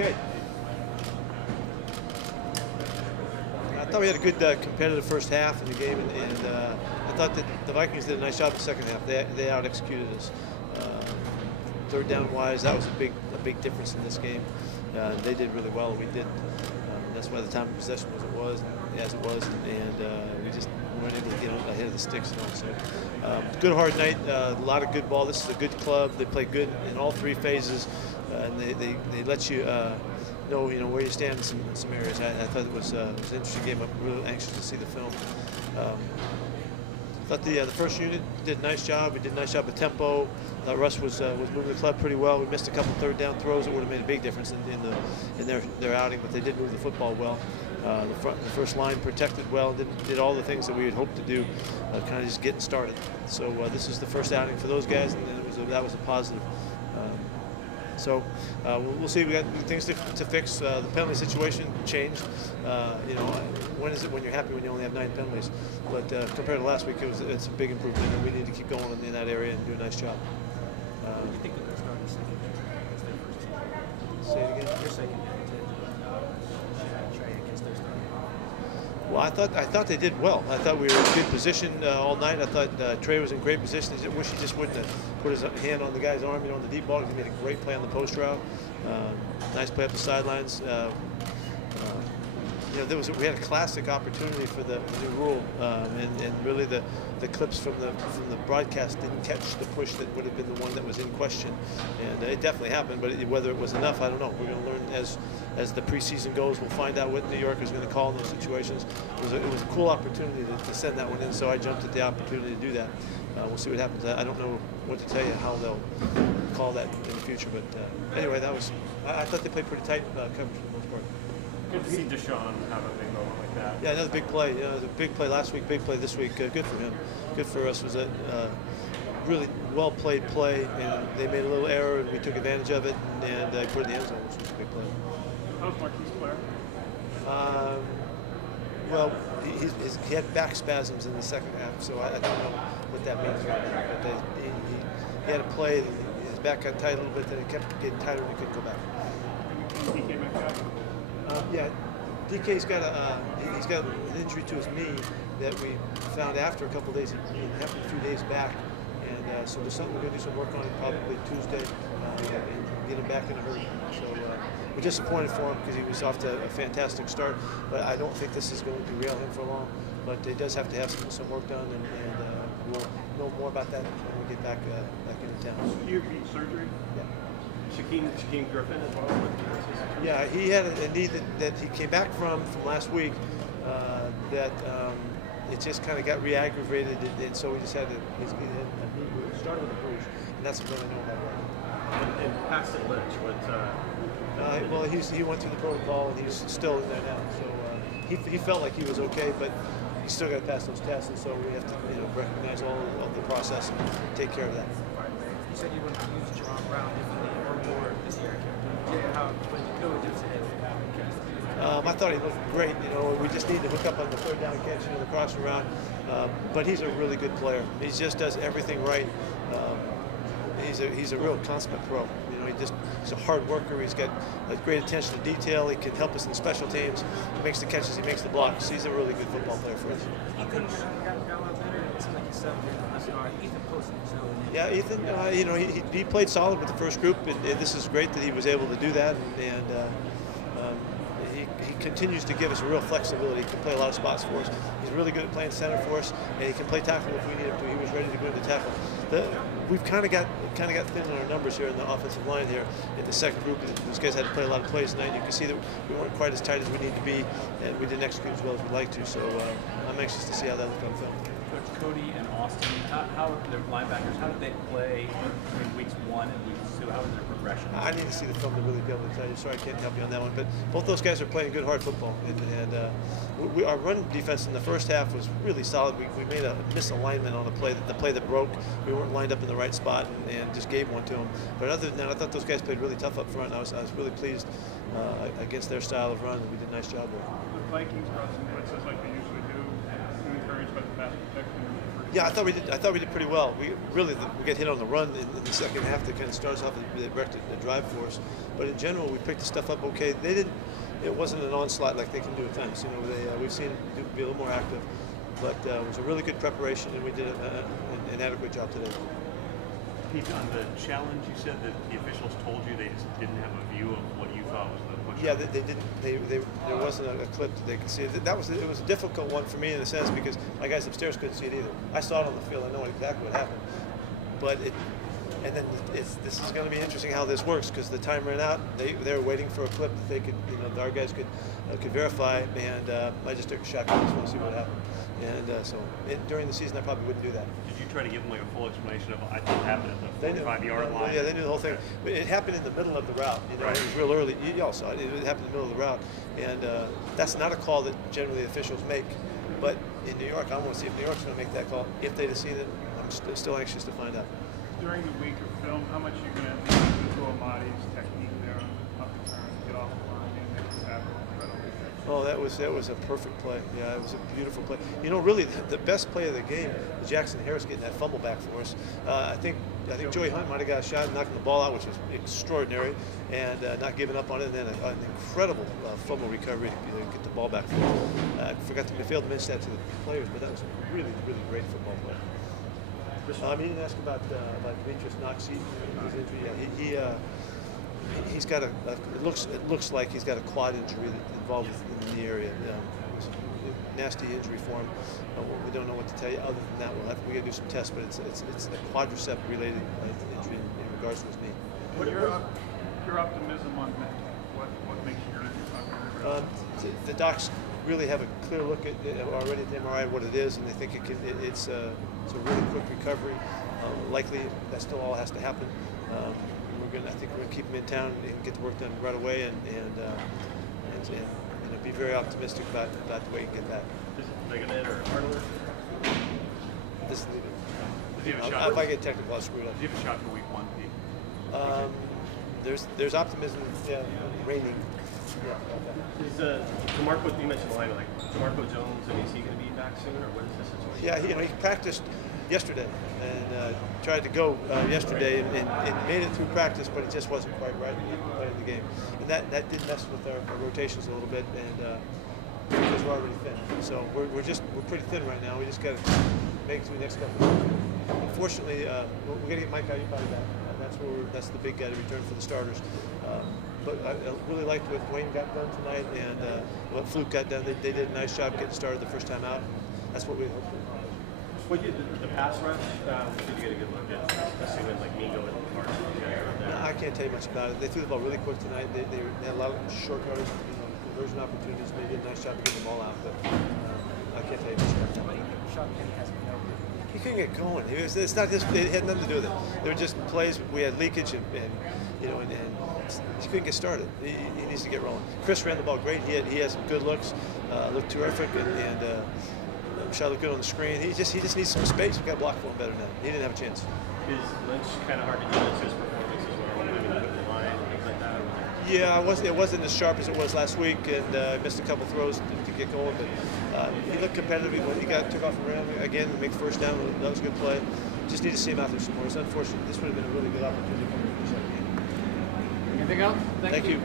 okay. I thought we had a good competitive first half in the game, and I thought that the Vikings did a nice job in the second half. They out-executed us. Third down wise, that was a big difference in this game. They did really well. We did. That's why the time of possession was as it was, and we just weren't able to get ahead of the sticks and all. So, good hard night. A lot of good ball. This is a good club. They play good in all three phases, and they let you know where you stand in some areas. I thought it was an interesting game. I'm really anxious to see the film. I thought the first unit did a nice job. We did a nice job of tempo. Russ was moving the club pretty well. We missed a couple third down throws that would have made a big difference in their outing, but they did move the football well. The first line protected well, did all the things that we had hoped to do, kind of just getting started. So this is the first outing for those guys, and that was a positive. So we'll see. We got things to fix. The penalty situation changed. When is it when you're happy when you only have 9 penalties? But compared to last week, it's a big improvement, and we need to keep going in that area and do a nice job. What do you think of their starting second? Say it again. Your second. Well, I thought they did well. I thought we were in good position all night. I thought Trey was in great position. I wish he just wouldn't have put his hand on the guy's arm, on the deep ball. He made a great play on the post route. Nice play up the sidelines. We had a classic opportunity for the new rule, and really the clips from the broadcast didn't catch the push that would have been the one that was in question, and it definitely happened. But whether it was enough, I don't know. We're going to learn as the preseason goes. We'll find out what New York is going to call in those situations. It was a cool opportunity to send that one in, so I jumped at the opportunity to do that. We'll see what happens. I don't know what to tell you how they'll call that in the future, but anyway, I thought they played pretty tight coverage for the most part. Good to see Deshaun have a big moment like that. Yeah, another big play. It was a big play last week, big play this week. Good for him. Good for us. It was a really well-played play, and they made a little error, and we took advantage of it, and put it in the end zone, which was a big play. How's Marquise Blair? Well, he had back spasms in the second half, so I don't know what that means right now. But he had a play, his back got tight a little bit, then it kept getting tighter, and he couldn't go back. He came back. Yeah, DK's got he's got an injury to his knee that we found after a couple of days. It happened a few days back, and so there's something we're going to do some work on it probably Tuesday and get him back in a hurry. So we're disappointed for him because he was off to a fantastic start, but I don't think this is going to derail him for long. But he does have to have some work done, and we'll know more about that when we get back into town. You beat surgery? Yeah. Shaquem Griffin as well? Yeah, he had a knee that he came back from last week that it just kind of got re-aggravated, and so we just had he started with a bruise, and that's what I know about right. And Paxton Lynch, well, he went through the protocol, and he's still in there now, so he felt like he was okay, but he's still got to pass those tests, and so we have to recognize all of the process and take care of that. You said you were going to use John Brown differently or more this year. When you coach, you said I thought he looked great. We just need to hook up on the third down catch, the crossing route. But he's a really good player. He just does everything right. He's a real consummate pro. He's a hard worker. He's got a great attention to detail. He can help us in special teams. He makes the catches. He makes the blocks. He's a really good football player for us. Ethan got a lot better. It seemed like he settled in. Ethan posted himself. Yeah, Ethan. He played solid with the first group, and this is great that he was able to do that. And he continues to give us real flexibility. He can play a lot of spots for us. He's really good at playing center for us, and he can play tackle if we need him to. He was ready to go into tackle. We've kind of got thin on our numbers here in the offensive line here in the second group. Those guys had to play a lot of plays tonight. You can see that we weren't quite as tight as we need to be, and we didn't execute as well as we'd like to. So I'm anxious to see how that looks on film. Coach Cody and Austin, how are their linebackers? How did they play between weeks 1 and weeks 2? How was their progression? I need to see the film to really be able to tell you. Sorry, I can't help you on that one. But both those guys are playing good, hard football. And our run defense in the first half was really solid. We made a misalignment on the play that broke. We weren't lined up in the right spot and just gave one to them. But other than that, I thought those guys played really tough up front. I was really pleased against their style of run, and we did a nice job there. The Vikings brought some blitzes like they usually do. I'm encouraged by the pass protection in the first Yeah, I thought we did pretty well. We get hit on the run in the second half that kind of starts off the drive for us. But in general, we picked the stuff up okay. They didn't. It wasn't an onslaught like they can do at times. You know, we've seen them be a little more active. But it was a really good preparation, and we did an adequate job today. Pete, on the challenge, you said that the officials told you they just didn't have a view of what you thought was the push. Yeah, they didn't. There wasn't a clip that they could see. It was a difficult one for me in a sense because my guys upstairs couldn't see it either. I saw it on the field. I know exactly what happened. But this is going to be interesting how this works because the time ran out. They were waiting for a clip that they could, our guys could verify. And I just took a shot. I just want to see what happened. And during the season, I probably wouldn't do that. Did you try to give them like a full explanation of I think it happened at the 45-yard line? Yeah, they knew the whole thing. But it happened in the middle of the route. Right. It was real early. You all saw it. It happened in the middle of the route, and that's not a call that generally officials make. But in New York, I want to see if New York's going to make that call. If they'd have seen it, I'm still anxious to find out. During the week of film, how much are you going to be into Amadi's technique there on punt return, get off the line and make the tackle? Oh, that was a perfect play. Yeah, it was a beautiful play. Really, the best play of the game was Jackson Harris getting that fumble back for us. I think Joey Hunt might have got a shot and knocking the ball out, which was extraordinary, and not giving up on it. And then an incredible fumble recovery to get the ball back for us. I failed to mention that to the players, but that was a really, really great football play. He didn't ask about Demetrius Knox, his injury. Yeah, he's got it looks like he's got a quad injury involved in the area. It was a nasty injury for him. We don't know what to tell you other than that. We got to do some tests, but it's a quadricep related injury in regards to his knee. What your optimism on that? What makes you optimistic? The docs really have a clear look at already at the MRI what it is, and they think it's a really quick recovery. Likely that still all has to happen. I think we're going to keep him in town and get the work done right away, and be very optimistic about the way he can get back. Is it ligament or artery? This is leave it. Does he have a shot? If I get technical, I'll screw it up. Does he have a shot for week 1, Pete? There's optimism. Yeah, raining. Yeah. Is DeMarco? You mentioned the line like DeMarco Jones. Is he going to be back soon, or what is the situation? Yeah, he practiced yesterday and tried to go yesterday and made it through practice, but it just wasn't quite right to play in the game. And that did mess with our rotations a little bit, and because we're already thin. So we're pretty thin right now. We just got to make it through the next couple of weeks. Unfortunately, we're going to get Mike Ayupati back. That's the big guy to return for the starters. But I really liked what Wayne got done tonight and what Fluke got done. They did a nice job getting started the first time out. That's what we hope for. What did the pass rush? Did you get a good look at? Assuming like Mingo and Carson. I can't tell you much about it. They threw the ball really quick tonight. They had a lot of short yardage, conversion opportunities. They did a nice job of getting the ball out, but I can't tell you much about it. He couldn't get going. It's not just. It had nothing to do with it. They were just plays. We had leakage, and he couldn't get started. He needs to get rolling. Chris ran the ball great. He had some good looks. Looked terrific, and shot looked good on the screen. He just needs some space. We got to block for him better now. He didn't have a chance. Is Lynch kind of hard to judge his performance as well? I mean, with the line and things like that. Yeah, it wasn't as sharp as it was last week, and missed a couple throws to get going. But he looked competitive when he took off and ran again to make first down. That was a good play. Just need to see him out there some more. It's unfortunate. This would have been a really good opportunity for him to finish that game. Anything else? Thank you.